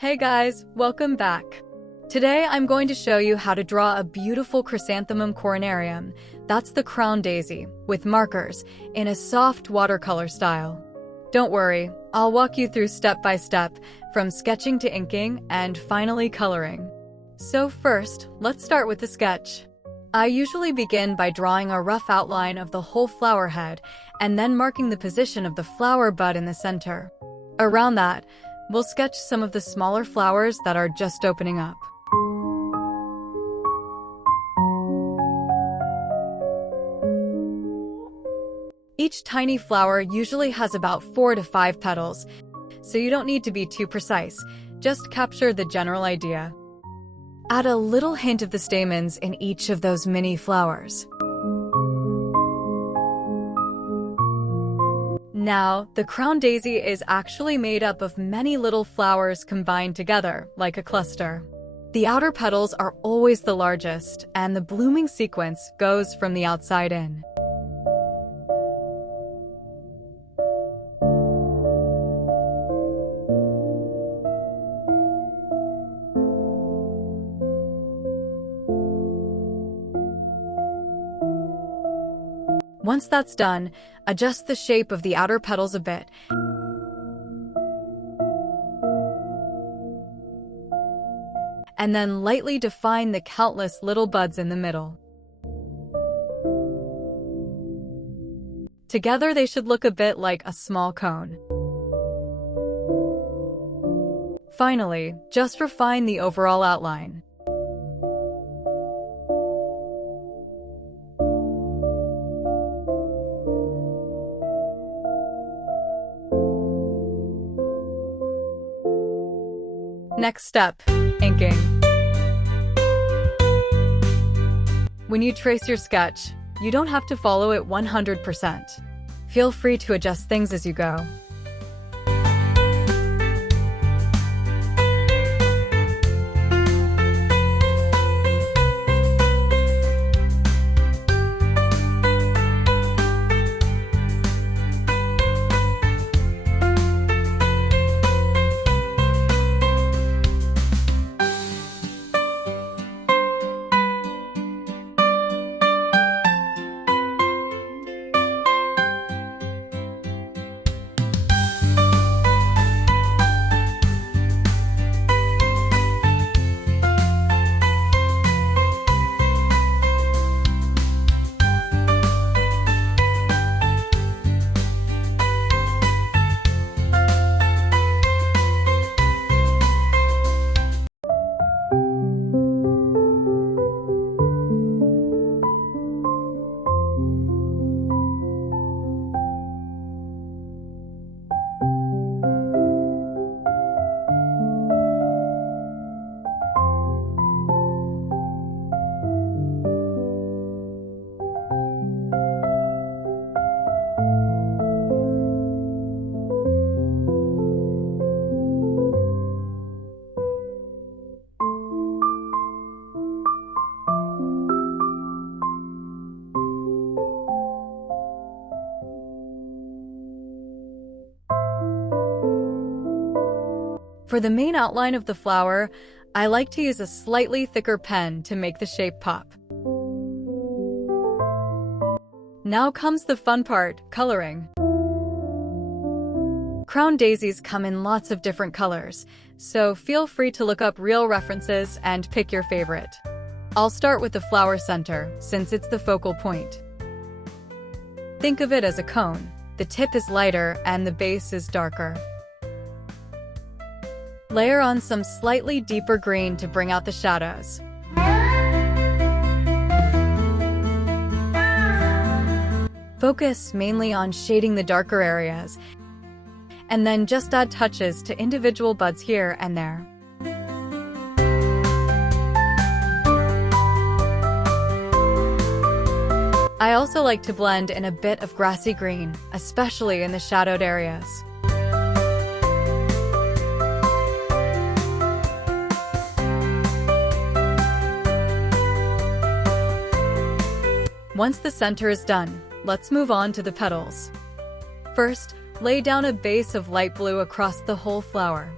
Hey guys, welcome back. Today I'm going to show you how to draw a beautiful chrysanthemum coronarium, that's the crown daisy, with markers, in a soft watercolor style. Don't worry, I'll walk you through step by step, from sketching to inking, and finally coloring. So first, let's start with the sketch. I usually begin by drawing a rough outline of the whole flower head, and then marking the position of the flower bud in the center. Around that, we'll sketch some of the smaller flowers that are just opening up. Each tiny flower usually has about 4 to 5 petals, so you don't need to be too precise, just capture the general idea. Add a little hint of the stamens in each of those mini flowers. Now, the crown daisy is actually made up of many little flowers combined together, like a cluster. The outer petals are always the largest, and the blooming sequence goes from the outside in. Once that's done, adjust the shape of the outer petals a bit. And then lightly define the countless little buds in the middle. Together they should look a bit like a small cone. Finally, just refine the overall outline. Next step, inking. When you trace your sketch, you don't have to follow it 100%. Feel free to adjust things as you go. For the main outline of the flower, I like to use a slightly thicker pen to make the shape pop. Now comes the fun part, coloring. Crown daisies come in lots of different colors, so feel free to look up real references and pick your favorite. I'll start with the flower center, since it's the focal point. Think of it as a cone. The tip is lighter and the base is darker. Layer on some slightly deeper green to bring out the shadows. Focus mainly on shading the darker areas, and then just add touches to individual buds here and there. I also like to blend in a bit of grassy green, especially in the shadowed areas. Once the center is done, let's move on to the petals. First, lay down a base of light blue across the whole flower.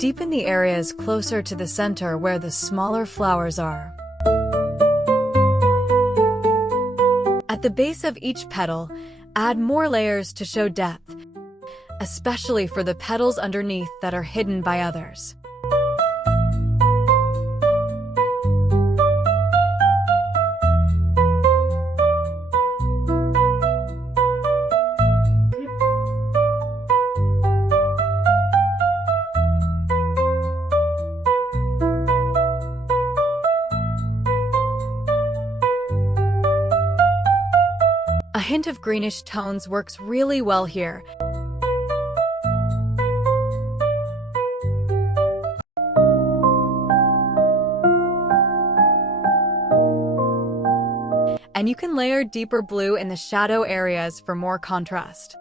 Deepen the areas closer to the center where the smaller flowers are. At the base of each petal, add more layers to show depth, especially for the petals underneath that are hidden by others. A hint of greenish tones works really well here. And you can layer deeper blue in the shadow areas for more contrast.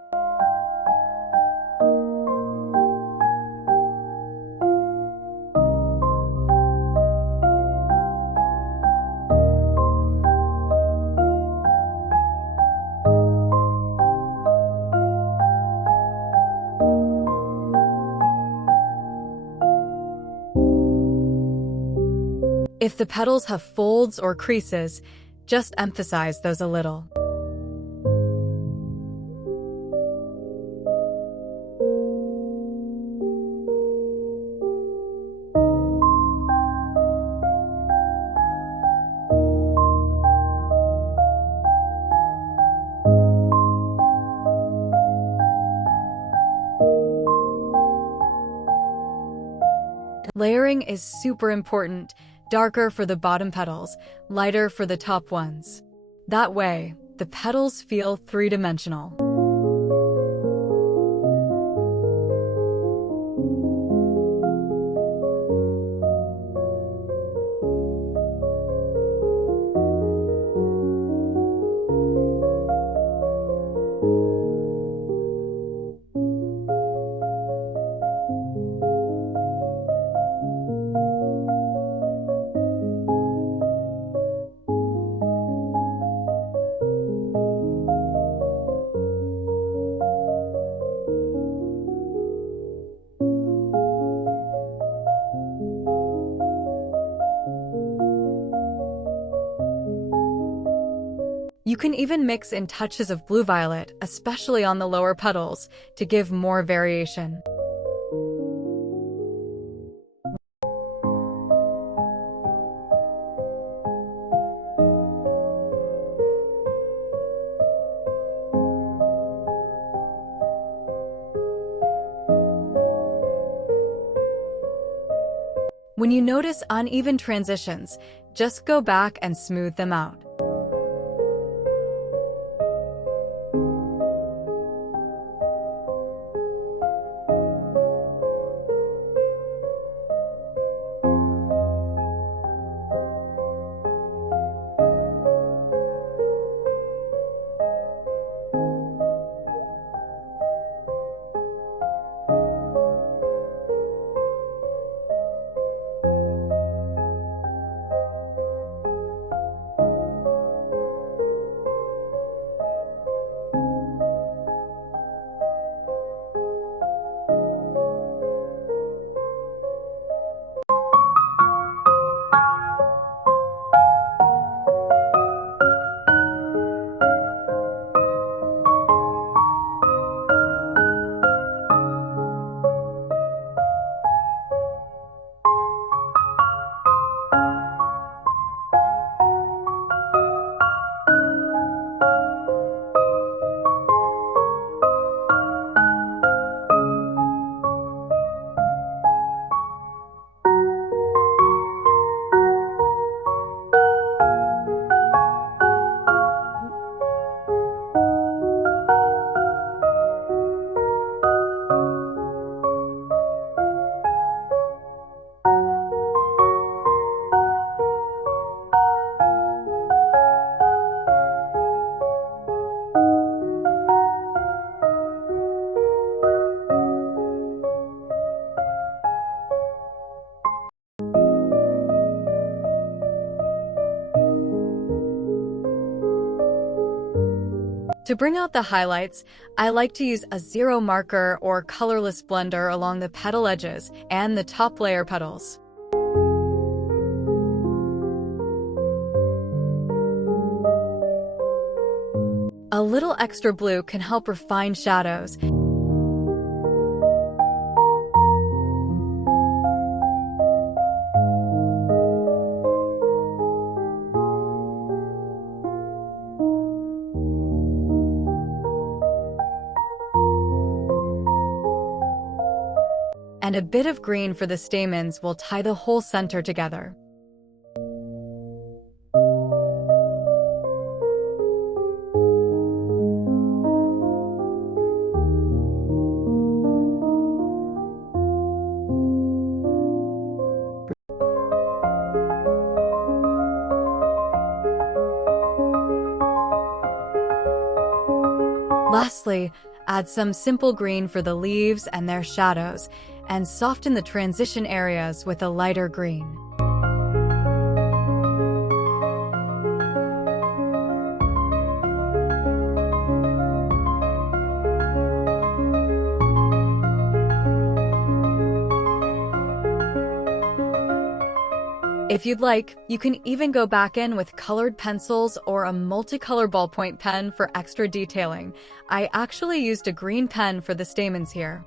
If the petals have folds or creases, just emphasize those a little. Layering is super important. Darker for the bottom petals, lighter for the top ones. That way, the petals feel three-dimensional. You can even mix in touches of blue-violet, especially on the lower petals, to give more variation. When you notice uneven transitions, just go back and smooth them out. To bring out the highlights, I like to use a zero marker or colorless blender along the petal edges and the top layer petals. A little extra blue can help refine shadows. And a bit of green for the stamens will tie the whole center together. Lastly, add some simple green for the leaves and their shadows, and soften the transition areas with a lighter green. If you'd like, you can even go back in with colored pencils or a multicolor ballpoint pen for extra detailing. I actually used a green pen for the stamens here.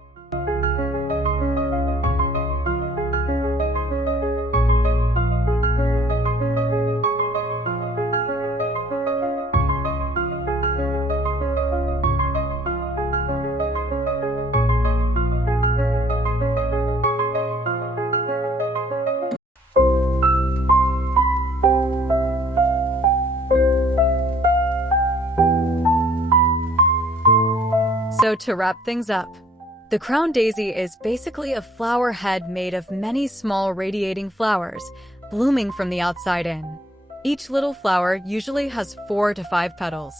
So to wrap things up, the crown daisy is basically a flower head made of many small radiating flowers, blooming from the outside in. Each little flower usually has 4 to 5 petals.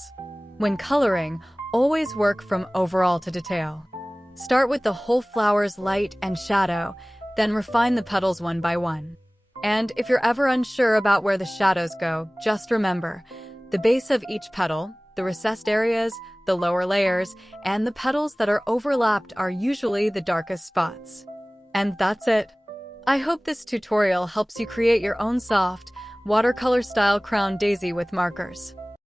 When coloring, always work from overall to detail. Start with the whole flower's light and shadow, then refine the petals one by one. And if you're ever unsure about where the shadows go, just remember, the base of each petal, the recessed areas, the lower layers, and the petals that are overlapped are usually the darkest spots. And that's it. I hope this tutorial helps you create your own soft, watercolor-style crown daisy with markers.